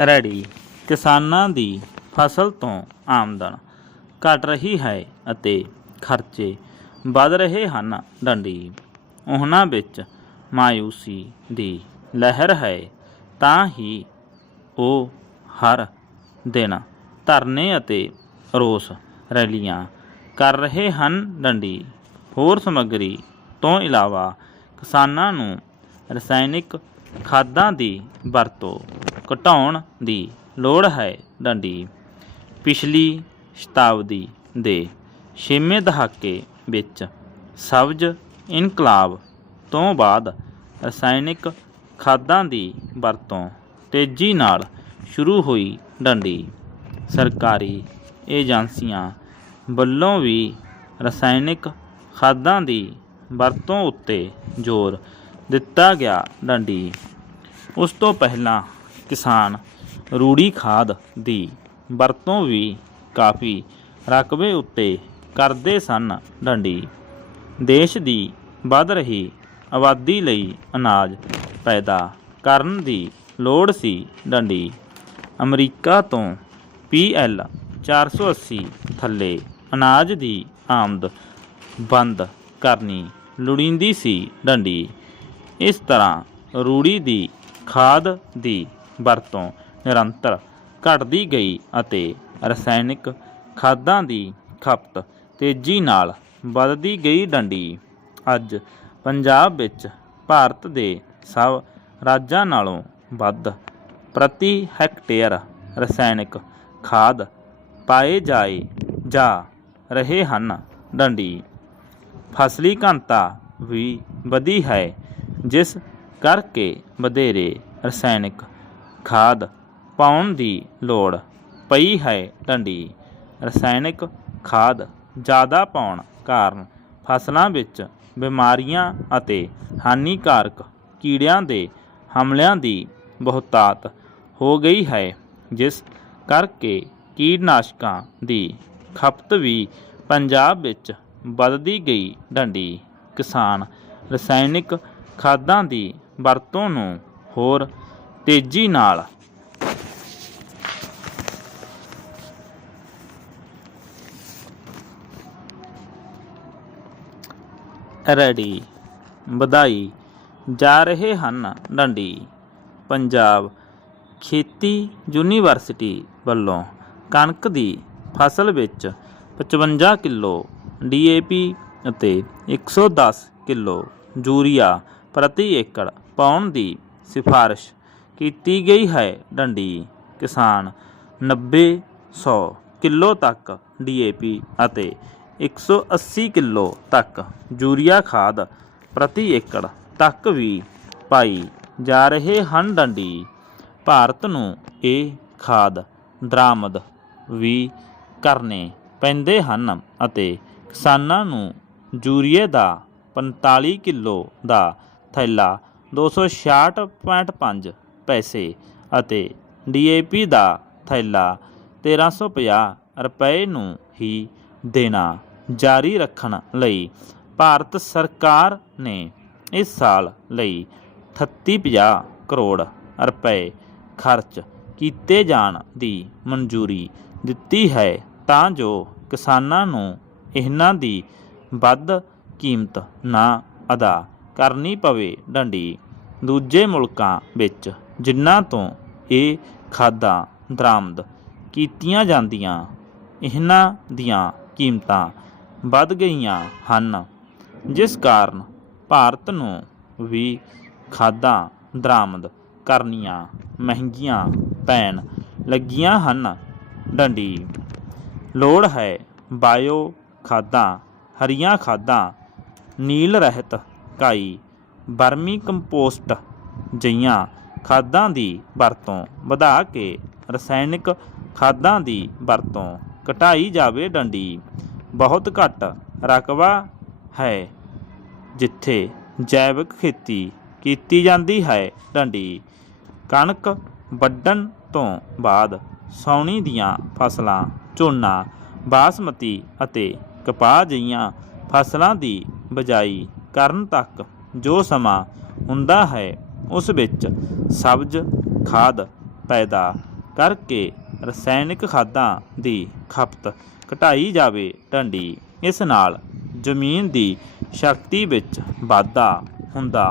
Ready. ਕਿਸਾਨਾਂ ਦੀ ਫਸਲ ਤੋਂ ਆਮਦਨ ਘਟ ਰਹੀ ਹੈ ਅਤੇ ਖਰਚੇ ਵੱਧ ਰਹੇ ਹਨ। ਡੰਡੀ, ਉਹਨਾਂ ਵਿੱਚ ਮਾਇੂਸੀ ਦੀ ਲਹਿਰ ਹੈ ਤਾਂ ਹੀ ਉਹ ਹਰ ਦਿਨ ਧਰਨੇ ਅਤੇ ਰੋਸ ਰੈਲੀਆਂ ਕਰ ਰਹੇ ਹਨ। ਡੰਡੀ, ਹੋਰ ਸਮੱਗਰੀ ਤੋਂ ਇਲਾਵਾ ਕਿਸਾਨਾਂ ਨੂੰ ਰਸਾਇਣਿਕ ਖਾਦਾਂ ਦੀ ਵਰਤੋਂ ਘਟਾਉਣ ਦੀ ਲੋੜ ਹੈ ਡੰਡੀ। ਪਿਛਲੀ ਸ਼ਤਾਬਦੀ ਦੇ ਛੇਵੇਂ ਦਹਾਕੇ ਵਿੱਚ ਸਬਜ਼ ਇਨਕਲਾਬ ਤੋਂ ਬਾਅਦ ਰਸਾਇਣਿਕ ਖਾਦਾਂ ਦੀ ਵਰਤੋਂ ਤੇਜ਼ੀ ਨਾਲ ਸ਼ੁਰੂ ਹੋਈ ਡੰਡੀ। ਸਰਕਾਰੀ ਏਜੰਸੀਆਂ ਵੱਲੋਂ ਵੀ ਰਸਾਇਣਿਕ ਖਾਦਾਂ ਦੀ ਵਰਤੋਂ ਉੱਤੇ ਜ਼ੋਰ ਦਿੱਤਾ ਗਿਆ ਡੰਡੀ। ਉਸ ਤੋਂ ਪਹਿਲਾਂ ਕਿਸਾਨ ਰੂੜੀ ਖਾਦ ਦੀ ਵਰਤੋਂ ਵੀ ਕਾਫੀ ਰਕਬੇ ਉੱਤੇ ਕਰਦੇ ਸਨ। ਡੰਡੀ, ਦੇਸ਼ ਦੀ ਵੱਧ ਰਹੀ ਆਬਾਦੀ ਲਈ ਅਨਾਜ ਪੈਦਾ ਕਰਨ ਦੀ ਲੋੜ ਸੀ। ਡੰਡੀ, ਅਮਰੀਕਾ ਤੋਂ ਪੀਐਲ 480 ਥੱਲੇ ਅਨਾਜ ਦੀ ਆਮਦ ਬੰਦ ਕਰਨੀ ਲੋੜੀਂਦੀ ਸੀ। ਡੰਡੀ, ਇਸ ਤਰ੍ਹਾਂ ਰੂੜੀ ਦੀ ਖਾਦ ਦੀ ਵਰਤੋਂ ਨਿਰੰਤਰ ਘਟਦੀ ਗਈ ਅਤੇ ਰਸਾਇਣਿਕ ਖਾਦਾਂ ਦੀ ਖਪਤ ਤੇਜ਼ੀ ਨਾਲ ਵੱਧਦੀ ਗਈ ਡੰਡੀ। ਅੱਜ ਪੰਜਾਬ ਵਿੱਚ ਭਾਰਤ ਦੇ ਸਭ ਰਾਜਾਂ ਨਾਲੋਂ ਵੱਧ ਪ੍ਰਤੀ ਹੈਕਟੇਅਰ ਰਸਾਇਣਿਕ ਖਾਦ ਪਾਏ ਜਾਏ ਜਾ ਰਹੇ ਹਨ ਡੰਡੀ। ਫਸਲੀ ਘਣਤਾ ਵੀ ਵਧੀ ਹੈ, ਜਿਸ ਕਰਕੇ ਵਧੇਰੇ ਰਸਾਇਣਿਕ ਖਾਦ ਪਾਉਣ ਦੀ ਲੋੜ ਪਈ ਹੈ ਡੰਡੀ। ਰਸਾਇਣਿਕ ਖਾਦ ਜ਼ਿਆਦਾ ਪਾਉਣ ਕਾਰਨ ਫਸਲਾਂ ਵਿੱਚ ਬਿਮਾਰੀਆਂ ਅਤੇ ਹਾਨੀਕਾਰਕ ਕੀੜਿਆਂ ਦੇ ਹਮਲਿਆਂ ਦੀ ਬਹੁਤਾਤ ਹੋ ਗਈ ਹੈ, ਜਿਸ ਕਰਕੇ ਕੀਟਨਾਸ਼ਕਾਂ ਦੀ ਖਪਤ ਵੀ ਪੰਜਾਬ ਵਿੱਚ ਵੱਧਦੀ ਗਈ। ਡੰਡੀ, ਕਿਸਾਨ ਰਸਾਇਣਿਕ ਖਾਦਾਂ ਦੀ ਵਰਤੋਂ ਨੂੰ ਹੋਰ ਤੇਜ਼ੀ ਨਾਲ। ਰੈਡੀ। ਵਧਾਈ। ਜਾ ਰਹੇ ਹਨ ਡੰਡੀ। ਪੰਜਾਬ ਖੇਤੀ ਯੂਨੀਵਰਸਿਟੀ ਵੱਲੋਂ ਕਣਕ ਦੀ ਫਸਲ ਵਿੱਚ 55 ਕਿਲੋ ਡੀਏਪੀ ਅਤੇ 110 ਕਿਲੋ ਯੂਰੀਆ ਪ੍ਰਤੀ ਏਕੜ ਪਾਉਣ ਦੀ ਸਿਫਾਰਿਸ਼ ਕੀਤੀ ਗਈ ਹੈ। ਡੰਡੀ, ਕਿਸਾਨ 90 100 ਕਿਲੋ ਤੱਕ ਡੀਏਪੀ ਅਤੇ 180 ਕਿਲੋ ਤੱਕ ਯੂਰੀਆ ਖਾਦ ਪ੍ਰਤੀ ਏਕੜ ਤੱਕ ਵੀ ਪਾਈ ਜਾ ਰਹੇ ਹਨ। ਡੰਡੀ, ਭਾਰਤ ਨੂੰ ਇਹ ਖਾਦ ਦਰਾਮਦ ਵੀ ਕਰਨੇ ਪੈਂਦੇ ਹਨ ਅਤੇ ਕਿਸਾਨਾਂ ਨੂੰ ਯੂਰੀਏ ਦਾ 45 ਕਿਲੋ ਦਾ ਥੈਲਾ 266.5 ਪੈਸੇ ਅਤੇ ਡੀਏਪੀ ਦਾ ਥੈਲਾ 1350 ਰੁਪਏ ਨੂੰ ਹੀ ਦੇਣਾ ਜਾਰੀ ਰੱਖਣ ਲਈ ਭਾਰਤ ਸਰਕਾਰ ਨੇ ਇਸ ਸਾਲ ਲਈ 3850 ਕਰੋੜ ਰੁਪਏ ਖਰਚ ਕੀਤੇ ਜਾਣ ਦੀ ਮਨਜ਼ੂਰੀ ਦਿੱਤੀ ਹੈ ਤਾਂ ਜੋ ਕਿਸਾਨਾਂ ਨੂੰ ਇਹਨਾਂ ਦੀ ਵੱਧ ਕੀਮਤ ਨਾ ਅਦਾ ਕਰਨੀ ਪਵੇ ਡੰਡੀ ਦੂਜੇ ਮੁਲਕਾਂ ਵਿੱਚ ਜਿਨ੍ਹਾਂ ਤੋਂ ਇਹ ਖਾਦਾਂ ਦਰਾਮਦ ਕੀਤੀਆਂ ਜਾਂਦੀਆਂ, ਇਹਨਾਂ ਦੀਆਂ ਕੀਮਤਾਂ ਵੱਧ ਗਈਆਂ ਹਨ, ਜਿਸ ਕਾਰਨ ਭਾਰਤ ਨੂੰ ਵੀ ਖਾਦਾਂ ਦਰਾਮਦ ਕਰਨੀਆਂ ਮਹਿੰਗੀਆਂ ਪੈਣ ਲੱਗੀਆਂ ਹਨ। ਡੰਡੀ, ਲੋੜ ਹੈ ਬਾਇਓ ਖਾਦਾਂ, ਹਰੀਆਂ ਖਾਦਾਂ, ਨੀਲ ਰਹਿਤ ਕਾਈ ਬਰਮੀ ਕੰਪੋਸਟ ਜਿਹੀਆਂ ਖਾਦਾਂ ਦੀ ਵਰਤੋਂ, ਵਧਾ ਕੇ ਰਸਾਇਣਿਕ ਖਾਦਾਂ ਦੀ ਵਰਤੋਂ, ਘਟਾਈ ਜਾਵੇ ਡੰਡੀ। ਬਹੁਤ ਘੱਟ ਰਕਬਾ ਹੈ ਜਿੱਥੇ ਜੈਵਿਕ ਖੇਤੀ ਕੀਤੀ ਜਾਂਦੀ ਹੈ ਡੰਡੀ। ਕਣਕ ਵੱਢਣ ਤੋਂ ਬਾਅਦ ਸਾਉਣੀ ਦੀਆਂ ਫਸਲਾਂ, ਝੋਨਾ, ਬਾਸਮਤੀ ਅਤੇ ਕਪਾਹ ਜਿਹੀਆਂ ਫਸਲਾਂ ਦੀ ਬਜਾਈ ਕਰਨ ਤੱਕ ਜੋ ਸਮਾਂ ਹੁੰਦਾ ਹੈ ਉਸ ਵਿੱਚ ਸਬਜ਼ ਖਾਦ ਪੈਦਾ ਕਰਕੇ ਰਸਾਇਣਿਕ ਖਾਦਾਂ ਦੀ ਖਪਤ ਘਟਾਈ ਜਾਵੇ ਢੰਡੀ ਇਸ ਨਾਲ ਜ਼ਮੀਨ ਦੀ ਸ਼ਕਤੀ ਵਿੱਚ ਵਾਧਾ ਹੁੰਦਾ